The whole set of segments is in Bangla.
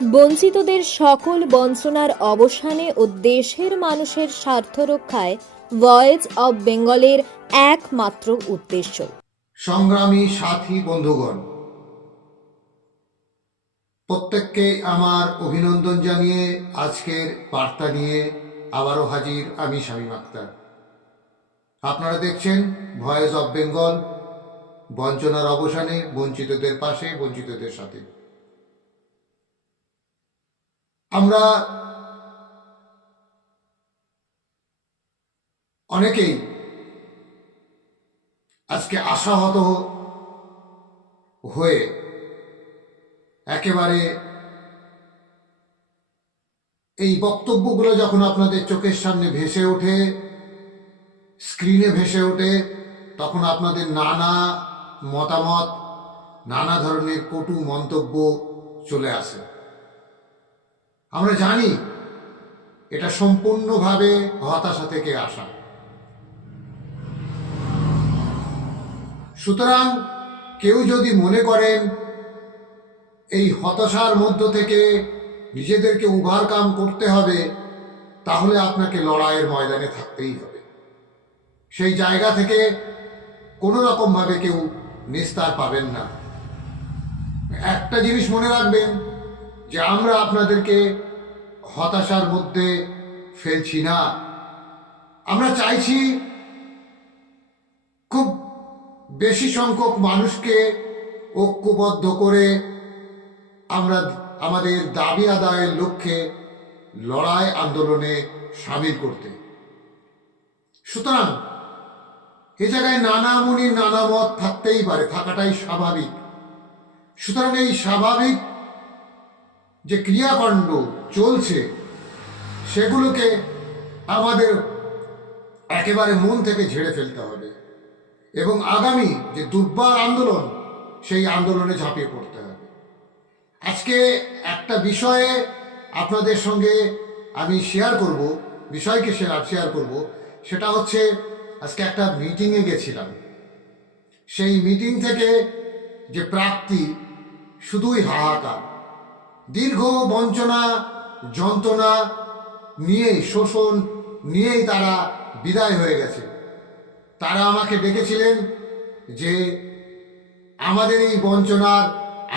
বঞ্চিতদের সকল বঞ্চনার অবসানে ও দেশের মানুষের স্বার্থ রক্ষায় ভয়েস অব বেঙ্গলের একমাত্র উদ্দেশ্য। সংগ্রামী সাথী বন্ধুগণ, প্রত্যেককে আমার অভিনন্দন জানিয়ে আজকের বার্তা নিয়ে আবারও হাজির আমি শামীম আক্তার। আপনারা দেখছেন ভয়েস অব বেঙ্গল, বঞ্চনার অবসানে, বঞ্চিতদের পাশে, বঞ্চিতদের সাথে। আমরা অনেকেই আজকে আশাহত হয়ে একেবারে এই বক্তব্যগুলো যখন আপনাদের চোখের সামনে ভেসে ওঠে, স্ক্রিনে ভেসে ওঠে, তখন আপনাদের নানা মতামত, নানা ধরনের কটু মন্তব্য চলে আসে। আমরা জানি এটা সম্পূর্ণভাবে হতাশা থেকে আসা। সুতরাং কেউ যদি মনে করেন এই হতাশার মধ্য থেকে নিজেদেরকে ওভারকাম করতে হবে, তাহলে আপনাকে লড়াইয়ের ময়দানে থাকতেই হবে। সেই জায়গা থেকে কোনো রকমভাবে কেউ নিস্তার পাবেন না। একটা জিনিস মনে রাখবেন যে আমরা আপনাদেরকে হতাশার মধ্যে ফেলছি না। আমরা চাইছি খুব বেশি সংখ্যক মানুষকে ঐক্যবদ্ধ করে আমরা আমাদের দাবি আদায়ের লক্ষ্যে লড়াই আন্দোলনে সামিল করতে। সুতরাং এ জায়গায় নানা মুনির নানা মত থাকতেই পারে, থাকাটাই স্বাভাবিক। সুতরাং এই স্বাভাবিক যে ক্রিয়াকাণ্ড চলছে সেগুলোকে আমাদের একেবারে মন থেকে ঝেড়ে ফেলতে হবে এবং আগামী যে দুর্বার আন্দোলন, সেই আন্দোলনে ঝাঁপিয়ে পড়তে হবে। আজকে একটা বিষয়ে আপনাদের সঙ্গে আমি বিষয়কে শেয়ার করব। সেটা হচ্ছে, আজকে একটা মিটিংয়ে গেছিলাম। সেই মিটিং থেকে যে প্রাপ্তি, শুধুই হাহাকার। দীর্ঘ বঞ্চনা, যন্ত্রণা নিয়েই, শোষণ নিয়েই তারা বিদায় হয়ে গেছে। তারা আমাকে ডেকেছিলেন যে আমাদের এই বঞ্চনার,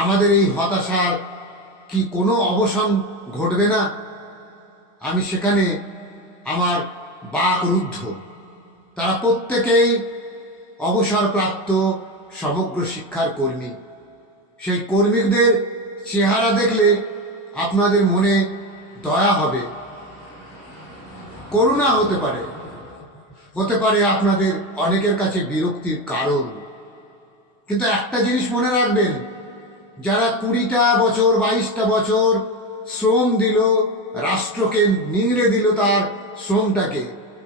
আমাদের এই হতাশার কি কোনো অবসান ঘটবে না? আমি সেখানে আমার বাক রুদ্ধ। তারা প্রত্যেকেই অবসরপ্রাপ্ত সমগ্র শিক্ষার কর্মী। সেই কর্মীদের চেহারা দেখলে আপনাদের মনে দয়া হবে, করুণা হতে পারে আপনাদের অনেকের কাছে বিরক্তির কারণ। কিন্তু একটা জিনিস মনে রাখবেন, যারা 20টা বছর, 22টা বছর শ্রম দিল, রাষ্ট্রকে নিংড়ে দিল তার শ্রমটাকে,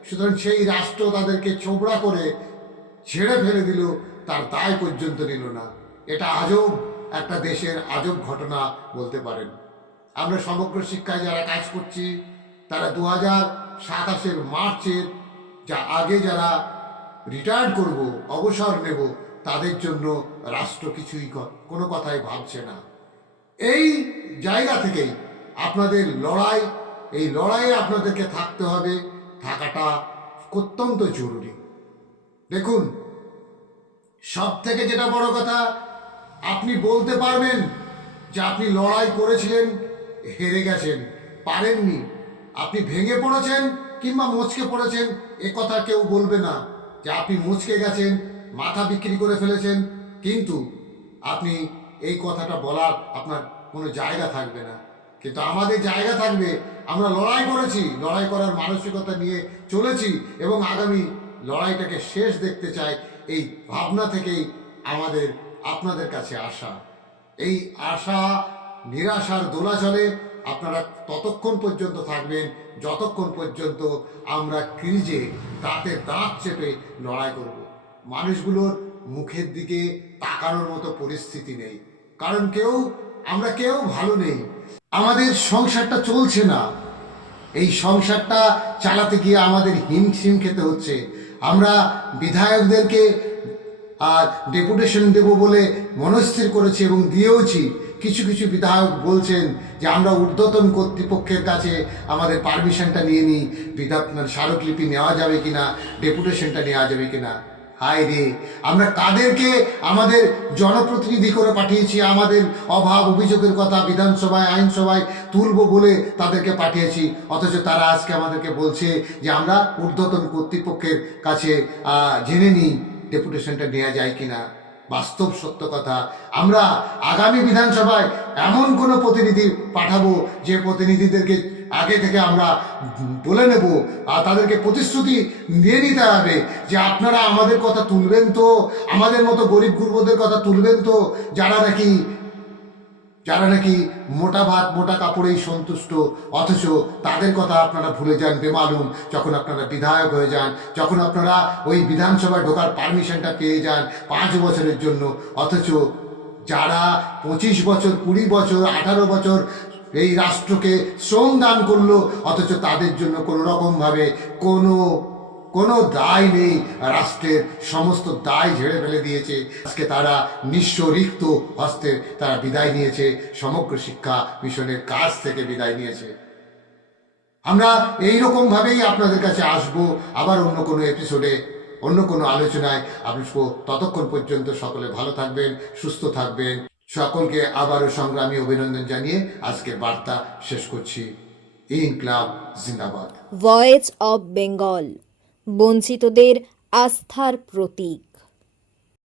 সুতরাং সেই রাষ্ট্র তাদেরকে ছোবড়া করে ছেড়ে ফেলে দিল, তার দায় পর্যন্ত নিল না। এটা আজব একটা দেশের আজব ঘটনা বলতে পারেন। আমরা সমগ্র শিক্ষায় যারা কাজ করছি, তারা 2027 মার্চের আগে যারা রিটায়ার করব, অবসর নেব, তাদের জন্য রাষ্ট্র কিছুই কোনো কথাই ভাবছে না। এই জায়গা থেকেই আপনাদের এই লড়াইয়ে আপনাদেরকে থাকতে হবে, থাকাটা অত্যন্ত জরুরি। দেখুন, সব থেকে যেটা বড় কথা, আপনি বলতে পারবেন যে আপনি লড়াই করেছিলেন, হেরে গেছেন, পারেননি, আপনি ভেঙে পড়েছেন কিংবা মুচকে পড়েছেন। এ কথা কেউ বলবে না যে আপনি মুচকে গেছেন, মাথা বিক্রি করে ফেলেছেন, কিন্তু আপনি এই কথাটা বলার আপনার কোনো জায়গা থাকবে না। কিন্তু আমাদের জায়গা থাকবে, আমরা লড়াই করেছি, লড়াই করার মানসিকতা নিয়ে চলেছি এবং আগামী লড়াইটাকে শেষ দেখতে চাই। এই ভাবনা থেকেই আমাদের আপনাদের কাছে আসা। এই আশা নিরাশার দোলাচলে আপনারা ততক্ষণ পর্যন্ত থাকবেন যতক্ষণ পর্যন্ত আমরা ক্রিজে দাঁতে দাঁত চেপে লড়াই করব। মানুষগুলোর মুখের দিকে তাকানোর মতো পরিস্থিতি নেই, কারণ আমরা কেউ ভালো নেই। আমাদের সংসারটা চলছে না, এই সংসারটা চালাতে গিয়ে আমাদের হিমশিম খেতে হচ্ছে। আমরা বিধায়কদেরকে ডেপুটেশন দেব বলে মনস্থির করেছি এবং দিয়েওছি, কিছু কিছু বিধায়ক বলছেন যে আমরা ঊর্ধ্বতন কর্তৃপক্ষের কাছে আমাদের পারমিশনটা নিয়ে নিই, স্মারকলিপি নেওয়া যাবে কিনা, ডেপুটেশনটা নেওয়া যাবে কিনা। হায় রে, আমরা কাদেরকে আমাদের জনপ্রতিনিধি করে পাঠিয়েছি, আমাদের অভাব অভিযোগের কথা বিধানসভায় আইনসভায় তুলব বলে তাদেরকে পাঠিয়েছি, অথচ তারা আজকে আমাদেরকে বলছে যে আমরা ঊর্ধ্বতন কর্তৃপক্ষের কাছে জেনে নিই ডেপুটেশনটা নেওয়া যায় কিনা। বাস্তব সত্য কথা, আমরা আগামী বিধানসভায় এমন কোনো প্রতিনিধি পাঠাবো যে প্রতিনিধিদেরকে আগে থেকে আমরা বলে নেব, আর তাদেরকে প্রতিশ্রুতি দিয়ে নিতে হবে যে আপনারা আমাদের কথা তুলবেন তো, আমাদের মতো গরিব গুরুদের কথা তুলবেন তো, যারা নাকি মোটা ভাত মোটা কাপড়েই সন্তুষ্ট, অথচ তাদের কথা আপনারা ভুলে যান বেমালুম যখন আপনারা বিধায়ক হয়ে যান, যখন আপনারা ওই বিধানসভায় ঢোকার পারমিশনটা পেয়ে যান 5 বছরের জন্য। অথচ যারা 25 বছর 20 বছর 18 বছর এই রাষ্ট্রকে শ্রম দান করলো, অথচ তাদের জন্য কোনো রকমভাবে কোনো দায় নেই, রাষ্ট্রের সমস্ত দায় ঝেড়ে ফেলে দিয়েছে। আজকে তারা নিঃস্ব রিক্ত হস্তে তারা বিদায় নিয়েছে, সমগ্র শিক্ষা মিশনের কাজ থেকে বিদায় নিয়েছে। আমরা এইরকমভাবেই আপনাদের কাছে আসবো আবার অন্য কোনো এপিসোডে, অন্য কোনো আলোচনায় আসবো। ততক্ষণ পর্যন্ত সকলে ভালো থাকবেন, সুস্থ থাকবেন। সকলকে আবারও সংগ্রামী অভিনন্দন জানিয়ে আজকের বার্তা শেষ করছি। ইনকলাব জিন্দাবাদ। ভয়েস অব বেঙ্গল, বঞ্চিতদের আস্থার প্রতীক।